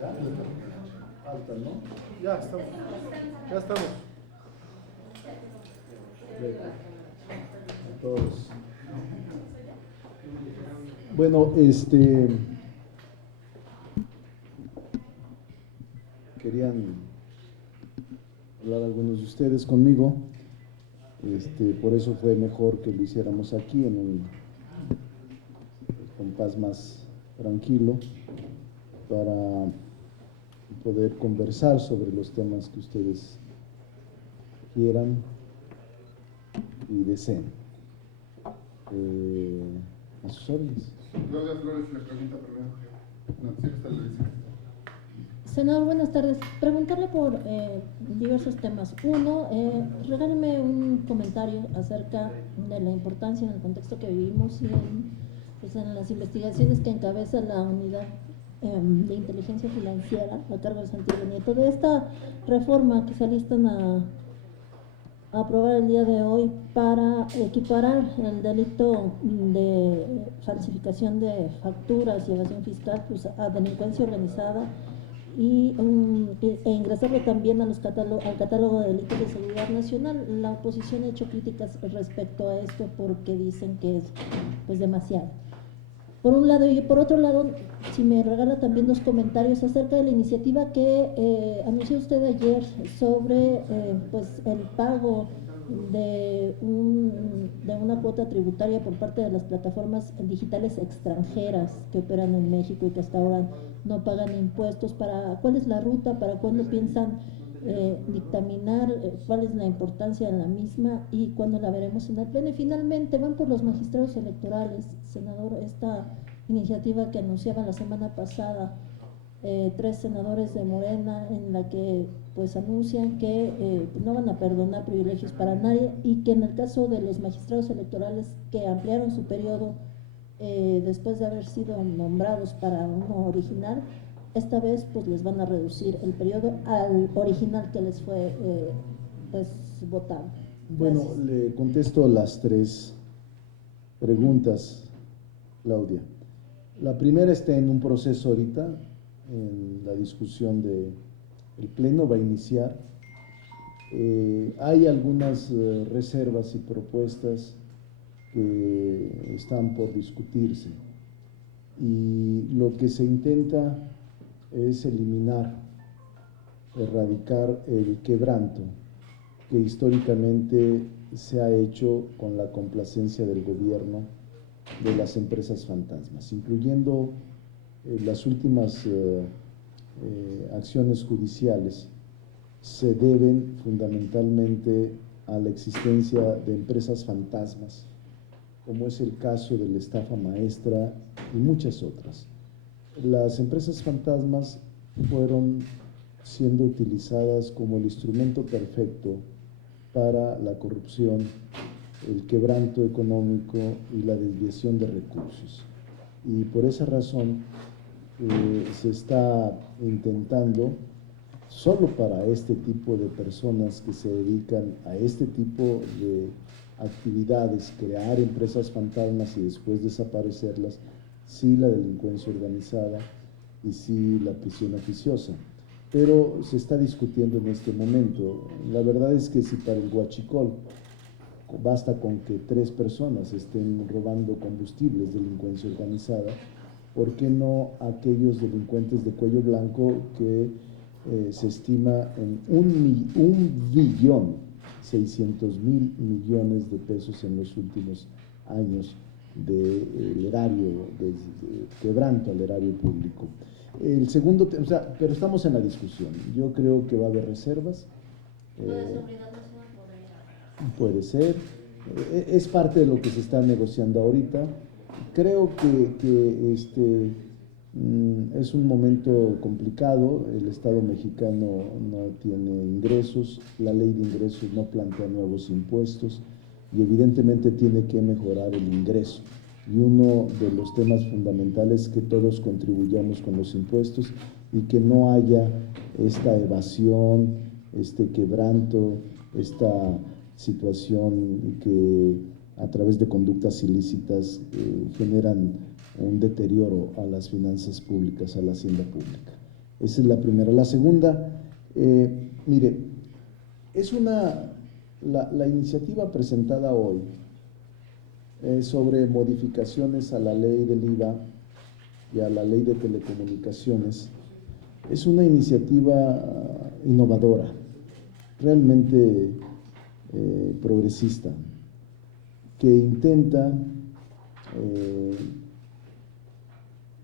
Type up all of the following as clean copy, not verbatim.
¿Ya? Falta, ¿no? Ya estamos. Ya estamos. A todos. Bueno, querían hablar algunos de ustedes conmigo. Por eso fue mejor que lo hiciéramos aquí en un compás más tranquilo para poder conversar sobre los temas que ustedes quieran y deseen. A sus órdenes. Claudia Flores le pregunta primero. No, sí, está la lista. Senador, buenas tardes. Preguntarle por diversos temas. Uno, regáleme un comentario acerca de la importancia en el contexto que vivimos y en las investigaciones que encabeza la unidad de inteligencia financiera a cargo de Santiago Nieto, de esta reforma que se alistan a aprobar el día de hoy para equiparar el delito de falsificación de facturas y evasión fiscal pues, a delincuencia organizada e ingresarlo también a al catálogo de delitos de seguridad nacional. La oposición ha hecho críticas respecto a esto porque dicen que es pues demasiado. Por un lado, y por otro lado, si me regala también dos comentarios acerca de la iniciativa que anunció usted ayer sobre pues el pago de una cuota tributaria por parte de las plataformas digitales extranjeras que operan en México y que hasta ahora no pagan impuestos. ¿Cuál es la ruta? ¿Para cuándo piensan dictaminar? ¿Cuál es la importancia de la misma? ¿Y cuándo la veremos en el Pleno? Y finalmente, van por los magistrados electorales, senador, esta iniciativa que anunciaba la semana pasada 3 senadores de Morena, en la que pues anuncian que no van a perdonar privilegios para nadie y que en el caso de los magistrados electorales que ampliaron su periodo después de haber sido nombrados para uno original, esta vez pues les van a reducir el periodo al original que les fue pues votado. Bueno, le contesto las 3 preguntas, Claudia. La primera está en un proceso ahorita, en la discusión del Pleno, va a iniciar. Hay algunas reservas y propuestas que están por discutirse y lo que se intenta es erradicar el quebranto que históricamente se ha hecho con la complacencia del gobierno de las empresas fantasmas, incluyendo las últimas acciones judiciales se deben fundamentalmente a la existencia de empresas fantasmas, como es el caso de la estafa maestra y muchas otras. Las empresas fantasmas fueron siendo utilizadas como el instrumento perfecto para la corrupción, el quebranto económico y la desviación de recursos. Y por esa razón se está intentando, solo para este tipo de personas que se dedican a este tipo de actividades, crear empresas fantasmas y después desaparecerlas, sí la delincuencia organizada y sí la prisión oficiosa. Pero se está discutiendo en este momento. La verdad es que si para el huachicol basta con que 3 personas estén robando combustibles, delincuencia organizada, ¿por qué no aquellos delincuentes de cuello blanco que se estima en 1.600.000 millones de pesos en los últimos años del erario, de quebranto al erario público? El segundo, o sea, pero estamos en la discusión. Yo creo que va a haber reservas. Puede ser. Es parte de lo que se está negociando ahorita. Creo que es un momento complicado. El Estado mexicano no tiene ingresos, la ley de ingresos no plantea nuevos impuestos y evidentemente tiene que mejorar el ingreso. Y uno de los temas fundamentales es que todos contribuyamos con los impuestos y que no haya esta evasión, este quebranto, esta situación que a través de conductas ilícitas generan un deterioro a las finanzas públicas, a la hacienda pública. Esa es la primera. La segunda, mire, es la iniciativa presentada hoy sobre modificaciones a la ley del IVA y a la ley de telecomunicaciones. Es una iniciativa innovadora, realmente progresista, que intenta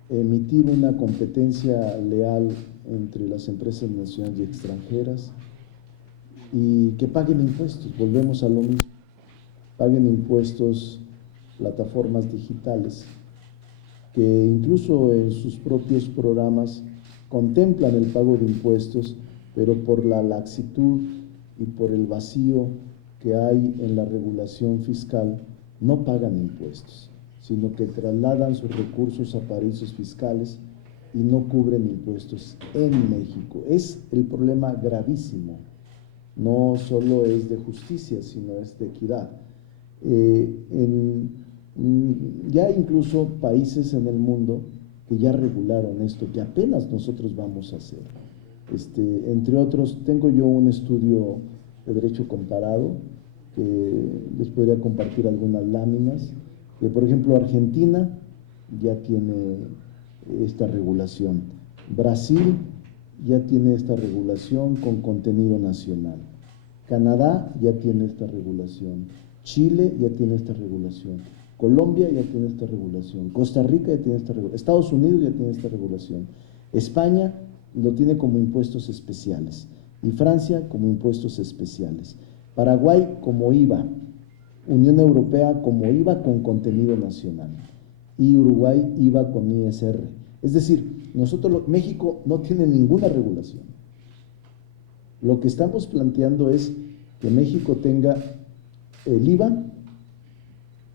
emitir una competencia leal entre las empresas nacionales y extranjeras y que paguen impuestos. Volvemos a lo mismo, paguen impuestos plataformas digitales que incluso en sus propios programas contemplan el pago de impuestos, pero por la laxitud y por el vacío que hay en la regulación fiscal no pagan impuestos, sino que trasladan sus recursos a paraísos fiscales y no cubren impuestos en México. Es el problema gravísimo, no solo es de justicia, sino es de equidad. Ya incluso países en el mundo que ya regularon esto, que apenas nosotros vamos a hacer. Entre otros, tengo yo un estudio de derecho comparado, que les podría compartir algunas láminas, que por ejemplo Argentina ya tiene esta regulación, Brasil ya tiene esta regulación con contenido nacional, Canadá ya tiene esta regulación, Chile ya tiene esta regulación, Colombia ya tiene esta regulación, Costa Rica ya tiene esta regulación, Estados Unidos ya tiene esta regulación, España lo tiene como impuestos especiales y Francia como impuestos especiales, Paraguay como IVA, Unión Europea como IVA con contenido nacional y Uruguay IVA con ISR. Es decir, México no tiene ninguna regulación. Lo que estamos planteando es que México tenga el IVA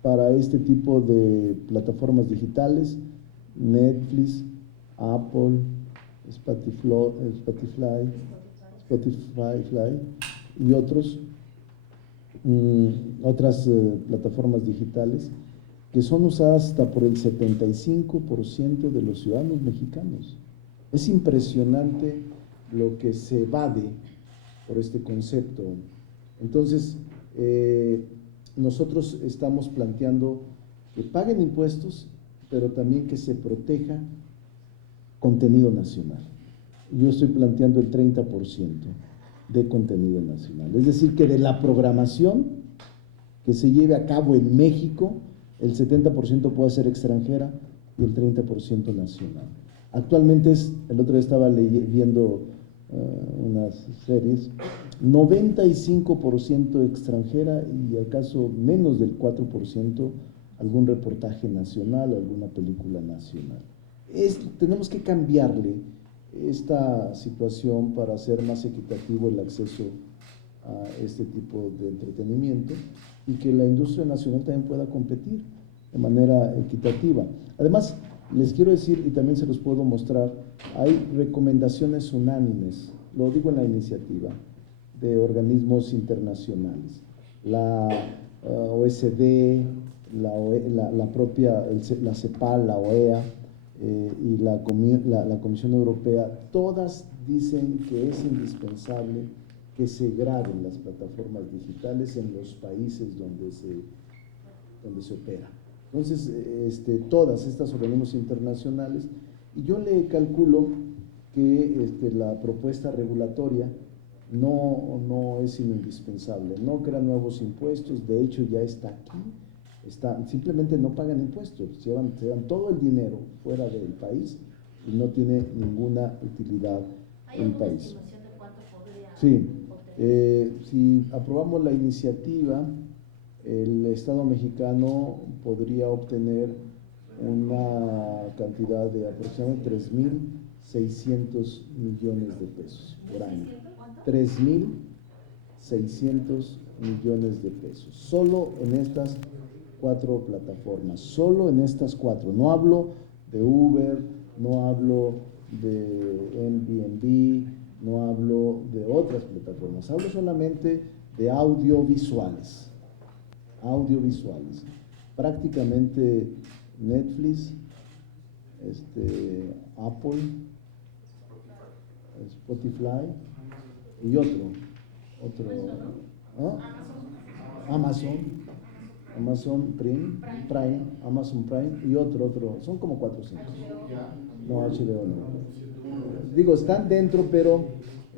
para este tipo de plataformas digitales, Netflix, Apple, Spotify y otras plataformas digitales que son usadas hasta por el 75% de los ciudadanos mexicanos. Es impresionante lo que se evade por este concepto. Entonces, nosotros estamos planteando que paguen impuestos, pero también que se proteja contenido nacional. Yo estoy planteando el 30% de contenido nacional. Es decir, que de la programación que se lleve a cabo en México, el 70% puede ser extranjera y el 30% nacional. Actualmente el otro día estaba viendo unas series, 95% extranjera y al caso menos del 4% algún reportaje nacional o alguna película nacional. Tenemos que cambiarle esta situación para hacer más equitativo el acceso a este tipo de entretenimiento y que la industria nacional también pueda competir de manera equitativa. Además, les quiero decir, y también se los puedo mostrar, hay recomendaciones unánimes, lo digo en la iniciativa, de organismos internacionales. La OECD, la CEPAL, la OEA y la Comisión Europea, todas dicen que es indispensable que se graben las plataformas digitales en los países donde se opera. Entonces, todas estas organismos internacionales, y yo le calculo que la propuesta regulatoria no es indispensable, no crea nuevos impuestos, de hecho ya está aquí, simplemente no pagan impuestos, se llevan todo el dinero fuera del país y no tiene ninguna utilidad en el país. ¿Hay alguna estimación de cuánto podría Sí, si aprobamos la iniciativa, el Estado mexicano podría obtener una cantidad de aproximadamente 3,600 millones de pesos por año. 3,600 millones de pesos, solo en estas 4 plataformas, solo en estas 4. No hablo de Uber, no hablo de Airbnb, no hablo de otras plataformas, hablo solamente de audiovisuales. Prácticamente Netflix, Apple, Spotify y otro, ¿ah? Amazon Prime, Amazon Prime y otro, son como 4 o 5. No, HBO no. Digo, están dentro, pero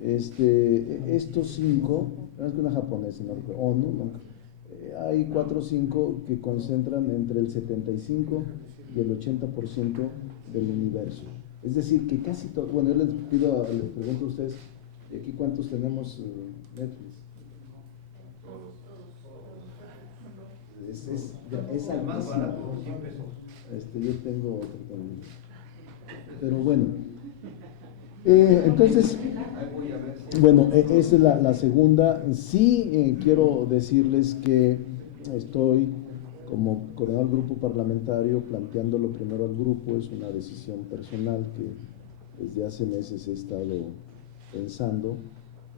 estos 5, es que una japonesa, no recuerdo, ONU, no, hay 4 o 5 que concentran entre el 75 y el 80% del universo. Es decir, que casi todo, bueno, yo les pregunto a ustedes, ¿aquí cuántos tenemos Netflix? Es altísimo. Yo tengo otro también. Pero bueno, entonces, bueno, esa es la segunda. Sí, quiero decirles que estoy como coordinador del grupo parlamentario planteándolo primero al grupo. Es una decisión personal que desde hace meses he estado pensando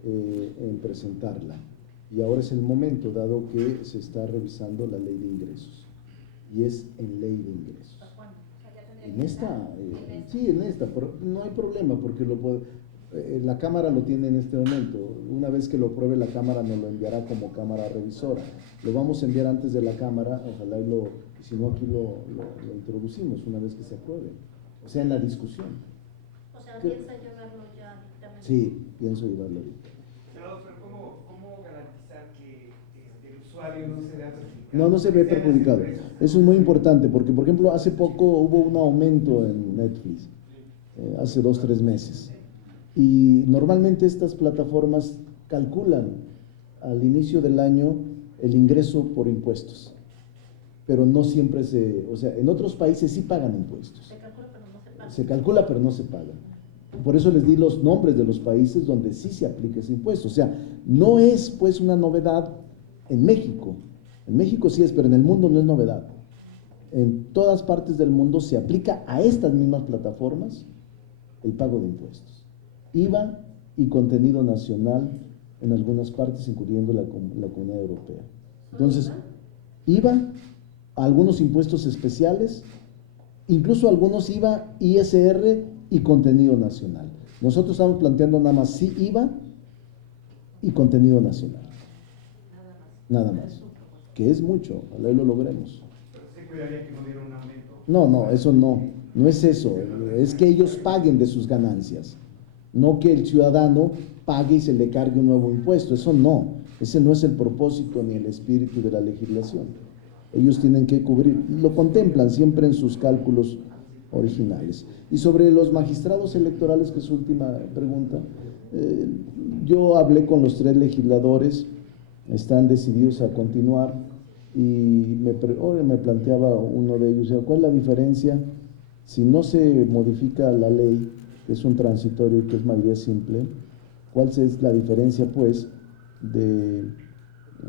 en presentarla. Y ahora es el momento, dado que se está revisando la ley de ingresos. Y es en ley de ingresos. En esta, sí, en esta, pero no hay problema porque la Cámara lo tiene en este momento. Una vez que lo apruebe la Cámara nos lo enviará como Cámara revisora. Lo vamos a enviar antes de la Cámara, ojalá si no aquí lo introducimos una vez que se apruebe. O sea, en la discusión. O sea, ¿piensa llevarlo ya directamente? Sí, pienso llevarlo ahorita. Pero ¿cómo garantizar que el usuario no se vea perjudicado? No se ve perjudicado. Eso es muy importante porque, por ejemplo, hace poco hubo un aumento en Netflix, hace 2 o 3 meses. Y normalmente estas plataformas calculan al inicio del año el ingreso por impuestos. Pero no siempre o sea, en otros países sí pagan impuestos. Se calcula, pero no se paga. Se calcula, pero no se paga. Por eso les di los nombres de los países donde sí se aplica ese impuesto. O sea, no es pues una novedad en México. En México sí es, pero en el mundo no es novedad. En todas partes del mundo se aplica a estas mismas plataformas el pago de impuestos. IVA y contenido nacional en algunas partes, incluyendo la Comunidad Europea. Entonces, IVA, algunos impuestos especiales, incluso algunos IVA, ISR y contenido nacional. Nosotros estamos planteando nada más sí IVA y contenido nacional. Nada más. Que es mucho, ojalá lo logremos. Pero sí cuidaría que no diera un aumento. No, eso no es eso, es que ellos paguen de sus ganancias, no que el ciudadano pague y se le cargue un nuevo impuesto, eso no, ese no es el propósito ni el espíritu de la legislación. Ellos tienen que cubrir, lo contemplan siempre en sus cálculos originales. Y sobre los magistrados electorales, que es su última pregunta, yo hablé con los 3 legisladores, están decididos a continuar, y me planteaba uno de ellos, ¿cuál es la diferencia si no se modifica la ley, que es un transitorio y que es mayoría simple? ¿Cuál es la diferencia pues de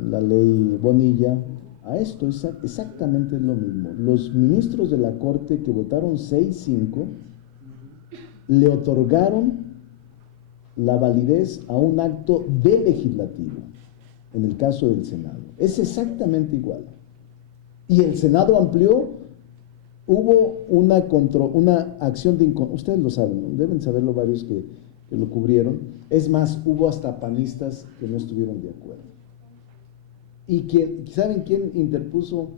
la ley Bonilla a esto? Exactamente es lo mismo. Los ministros de la Corte que votaron 6-5 le otorgaron la validez a un acto del legislativo, en el caso del Senado. Es exactamente igual. Y el Senado amplió, hubo una acción de ustedes lo saben, ¿no? Deben saberlo varios que lo cubrieron. Es más, hubo hasta panistas que no estuvieron de acuerdo. ¿Y ¿saben quién interpuso